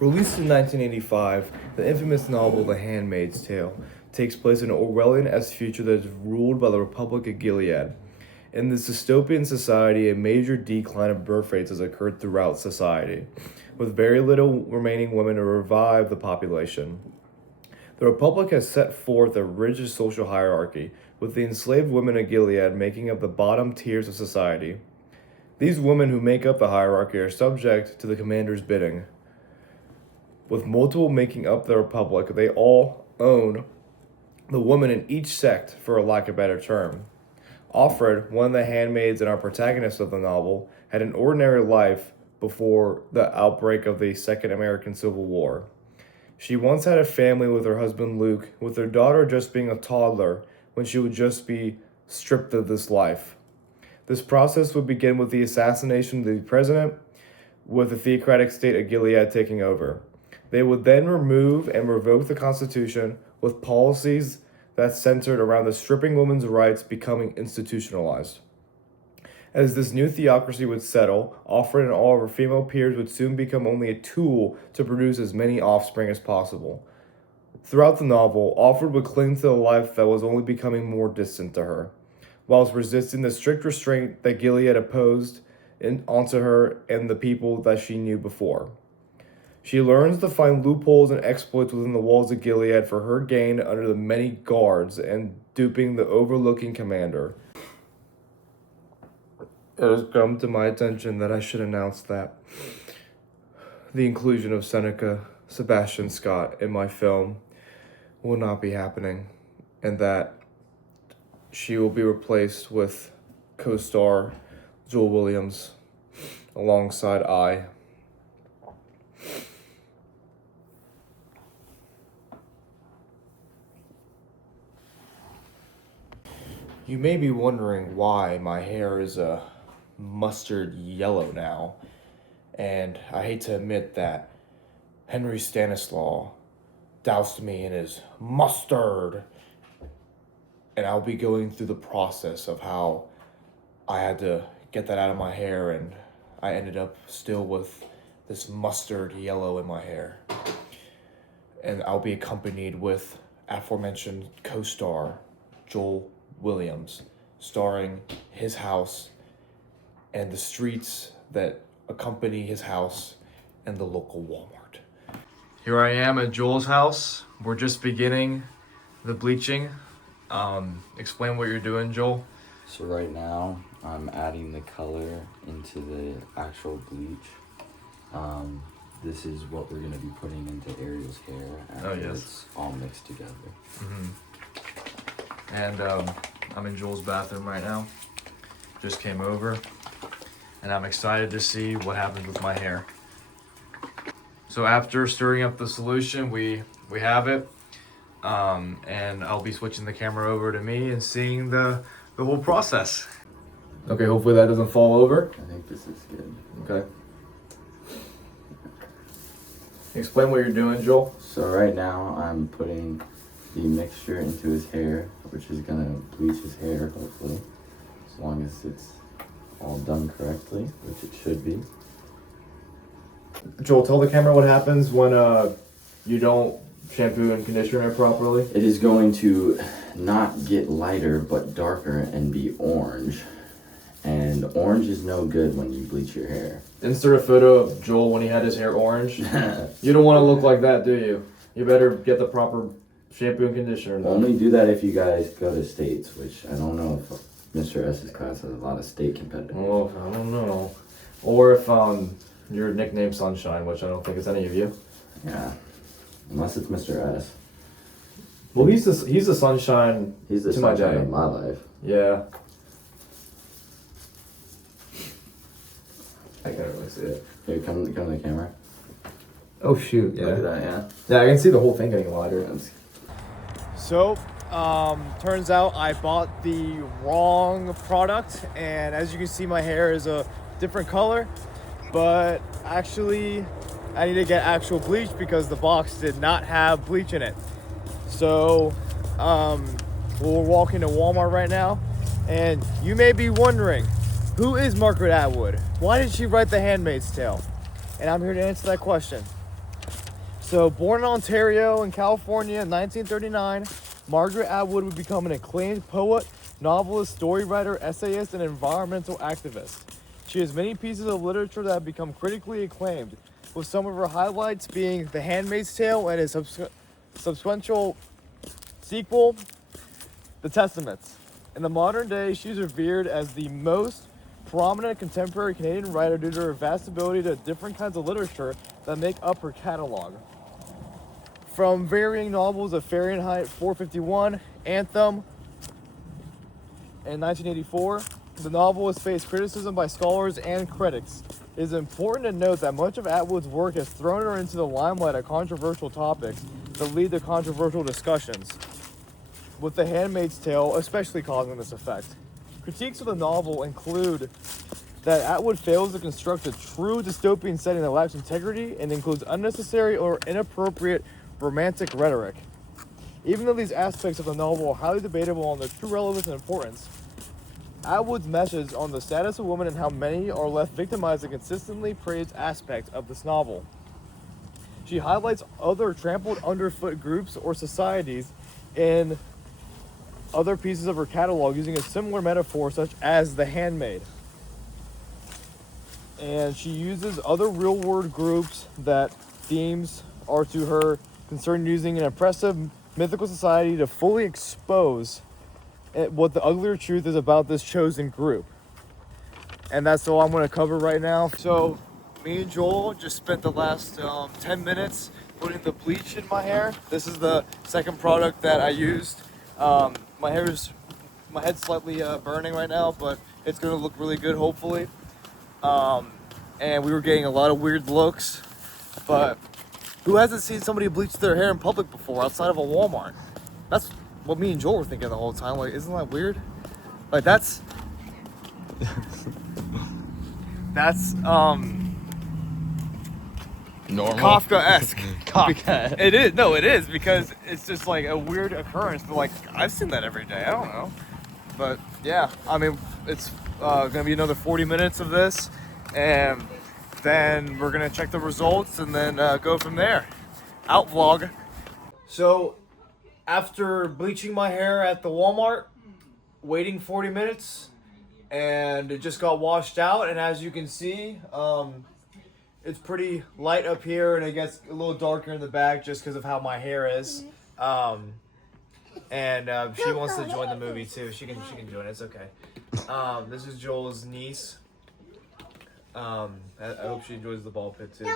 Released in 1985, the infamous novel The Handmaid's Tale takes place in an Orwellian-esque future that is ruled by the Republic of Gilead. In this dystopian society, a major decline of birth rates has occurred throughout society, with very little remaining women to revive the population. The Republic has set forth a rigid social hierarchy, with the enslaved women of Gilead making up the bottom tiers of society. These women who make up the hierarchy are subject to the commander's bidding. With multiple making up the Republic, they all own the woman in each sect, for a lack of a better term. Offred, one of the handmaids and our protagonist of the novel, had an ordinary life before the outbreak of the Second American Civil War. She once had a family with her husband Luke, with their daughter just being a toddler when she would just be stripped of this life. This process would begin with the assassination of the president, with the theocratic state of Gilead taking over. They would then remove and revoke the Constitution, with policies that centered around the stripping women's rights becoming institutionalized. As this new theocracy would settle, Offred and all of her female peers would soon become only a tool to produce as many offspring as possible. Throughout the novel, Offred would cling to a life that was only becoming more distant to her, whilst resisting the strict restraint that Gilead imposed onto her and the people that she knew before. She learns to find loopholes and exploits within the walls of Gilead for her gain under the many guards and duping the overlooking commander. It has come to my attention that I should announce that the inclusion of Seneca Sebastian Scott in my film will not be happening, and that she will be replaced with co-star Joel Williams alongside I. You may be wondering why my hair is a mustard yellow now, and I hate to admit that Henry Stanislaw doused me in his mustard, and I'll be going through the process of how I had to get that out of my hair, and I ended up still with this mustard yellow in my hair. And I'll be accompanied with aforementioned co-star Joel Williams, starring his house and the streets that accompany his house and the local Walmart. Here I am at Joel's house. We're just beginning the bleaching. Explain what you're doing, Joel. So right now, I'm adding the color into the actual bleach. This is what we're going to be putting into Ariel's hair after it's all mixed together. Mm-hmm. And I'm in Joel's bathroom right now. Just came over, and I'm excited to see what happens with my hair. So after stirring up the solution, we have it, and I'll be switching the camera over to me and seeing the whole process. Okay, hopefully that doesn't fall over. I think this is good. Okay. Explain what you're doing, Joel. So right now, I'm putting the mixture into his hair, which is going to bleach his hair, hopefully, as long as it's all done correctly, which it should be. Joel, tell the camera what happens when you don't shampoo and condition it properly. It is going to not get lighter, but darker and be orange. And orange is no good when you bleach your hair. Insert a photo of Joel when he had his hair orange. You don't want to look like that, do you? You better get the proper shampoo and conditioner. Only do that if you guys go to states, which I don't know if Mr. S's class has a lot of state competitors. Oh, I don't know. Or if your nickname Sunshine, which I don't think it's any of you. Yeah, unless it's Mr. S. Well, he's the sunshine. He's the to my sunshine day. of my life. Yeah. I can't really see it. Here, come to the camera. Oh shoot! Yeah. Look at that, yeah. Yeah, I can see the whole thing getting lighter. So, turns out I bought the wrong product, and as you can see, my hair is a different color, but actually I need to get actual bleach because the box did not have bleach in it. So, we're walking to Walmart right now, and you may be wondering, who is Margaret Atwood? Why did she write The Handmaid's Tale? And I'm here to answer that question. So, born in Ontario in California in 1939, Margaret Atwood would become an acclaimed poet, novelist, story writer, essayist, and environmental activist. She has many pieces of literature that have become critically acclaimed, with some of her highlights being The Handmaid's Tale and its subsequent sequel, The Testaments. In the modern day, she's revered as the most prominent contemporary Canadian writer due to her vast ability to different kinds of literature that make up her catalog. From varying novels of Fahrenheit 451, Anthem, in 1984, the novel has faced criticism by scholars and critics. It is important to note that much of Atwood's work has thrown her into the limelight of controversial topics that lead to controversial discussions, with The Handmaid's Tale especially causing this effect. Critiques of the novel include that Atwood fails to construct a true dystopian setting that lacks integrity and includes unnecessary or inappropriate romantic rhetoric. Even though these aspects of the novel are highly debatable on their true relevance and importance, Atwood's message on the status of women and how many are left victimized a consistently praised aspect of this novel. She highlights other trampled underfoot groups or societies in other pieces of her catalog using a similar metaphor such as the handmaid. And she uses other real-world groups that themes are to her concerned using an oppressive mythical society to fully expose what the uglier truth is about this chosen group. And that's all I'm going to cover right now. So me and Joel just spent the last 10 minutes putting the bleach in my hair. This is the second product that I used. My head's slightly burning right now, but it's going to look really good hopefully. And we were getting a lot of weird looks, but who hasn't seen somebody bleach their hair in public before outside of a Walmart? That's what me and Joel were thinking the whole time. Like, isn't that weird? Like, that's Normal. Kafka-esque. Kafka. It is. No, it is, because it's just like a weird occurrence. But like, I've seen that every day. I don't know. But yeah, I mean, it's gonna be another 40 minutes of this, and then we're gonna check the results and then go from there. Out vlog. So after bleaching my hair at the Walmart, waiting 40 minutes, and it just got washed out, and as you can see, it's pretty light up here, and it gets a little darker in the back just because of how my hair is. And she wants to join the movie too. She can join. It's okay. This is Joel's niece. I hope she enjoys the ball pit too.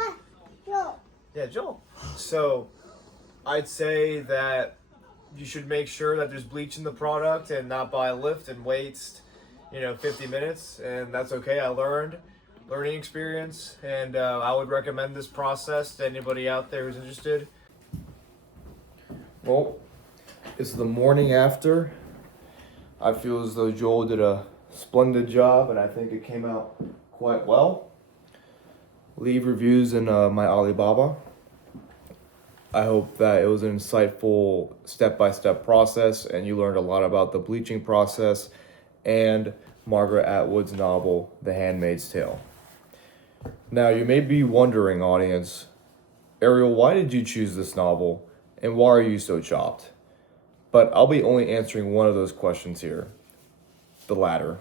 Yeah, Joel. So I'd say that you should make sure that there's bleach in the product and not buy a lift and waste 50 minutes, and that's okay. I learning experience, and I would recommend this process to anybody out there who's interested. Well, it's the morning after. I feel as though Joel did a splendid job, and I think it came out quite well. Leave reviews in my Alibaba. I hope that it was an insightful step-by-step process, and you learned a lot about the bleaching process and Margaret Atwood's novel, The Handmaid's Tale. Now, you may be wondering, audience, Ariel, why did you choose this novel, and why are you so chopped? But I'll be only answering one of those questions here, the latter.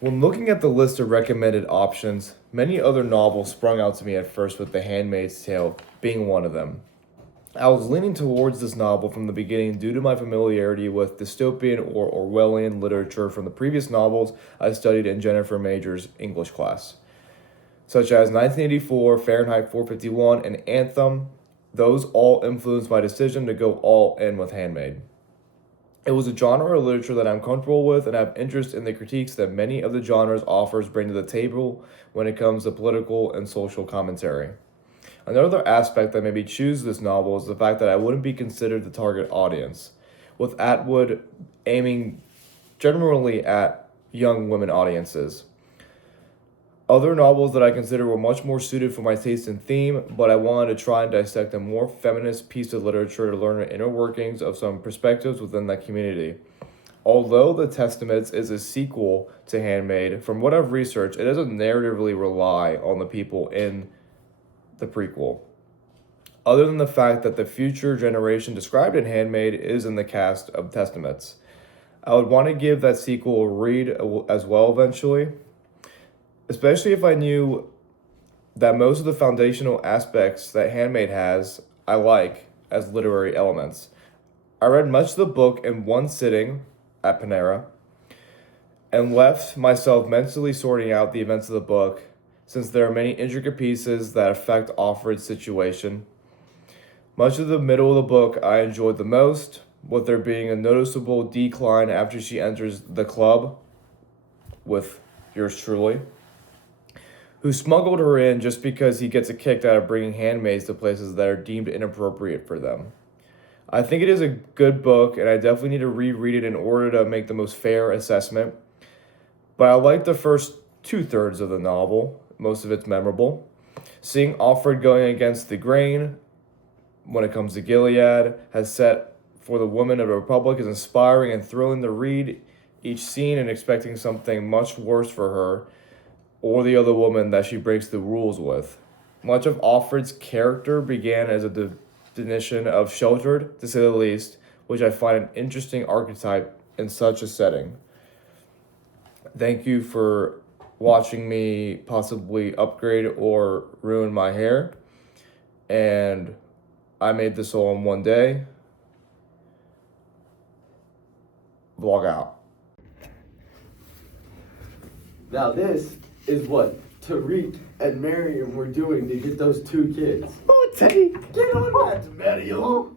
When looking at the list of recommended options, many other novels sprung out to me at first, with The Handmaid's Tale being one of them. I was leaning towards this novel from the beginning due to my familiarity with dystopian or Orwellian literature from the previous novels I studied in Jennifer Major's English class, such as 1984, Fahrenheit 451, and Anthem. Those all influenced my decision to go all in with Handmaid. It was a genre of literature that I'm comfortable with, and I have interest in the critiques that many of the genre's authors bring to the table when it comes to political and social commentary. Another aspect that made me choose this novel is the fact that I wouldn't be considered the target audience, with Atwood aiming generally at young women audiences. Other novels that I consider were much more suited for my taste and theme, but I wanted to try and dissect a more feminist piece of literature to learn the inner workings of some perspectives within that community. Although The Testaments is a sequel to Handmaid, from what I've researched, it doesn't narratively rely on the people in the prequel. other than the fact that the future generation described in Handmaid is in the cast of Testaments. I would want to give that sequel a read as well eventually, especially if I knew that most of the foundational aspects that Handmaid has, I like as literary elements. I read much of the book in one sitting at Panera and left myself mentally sorting out the events of the book, since there are many intricate pieces that affect Offred's situation. Much of the middle of the book I enjoyed the most, with there being a noticeable decline after she enters the club with yours truly, who smuggled her in just because he gets a kick out of bringing handmaids to places that are deemed inappropriate for them. I think it is a good book, and I definitely need to reread it in order to make the most fair assessment. But I like the first 2/3 of the novel. Most of it's memorable. Seeing Offred going against the grain when it comes to Gilead has set for the woman of the Republic is inspiring and thrilling to read each scene and expecting something much worse for her or the other woman that she breaks the rules with. Much of Offred's character began as a definition of sheltered, to say the least, which I find an interesting archetype in such a setting. Thank you for watching me possibly upgrade or ruin my hair. And I made this all in one day. Vlog out. Now this is what Tariq and Mariam were doing to get those 2 kids. Oh, Teddy, Get on that, Mariam!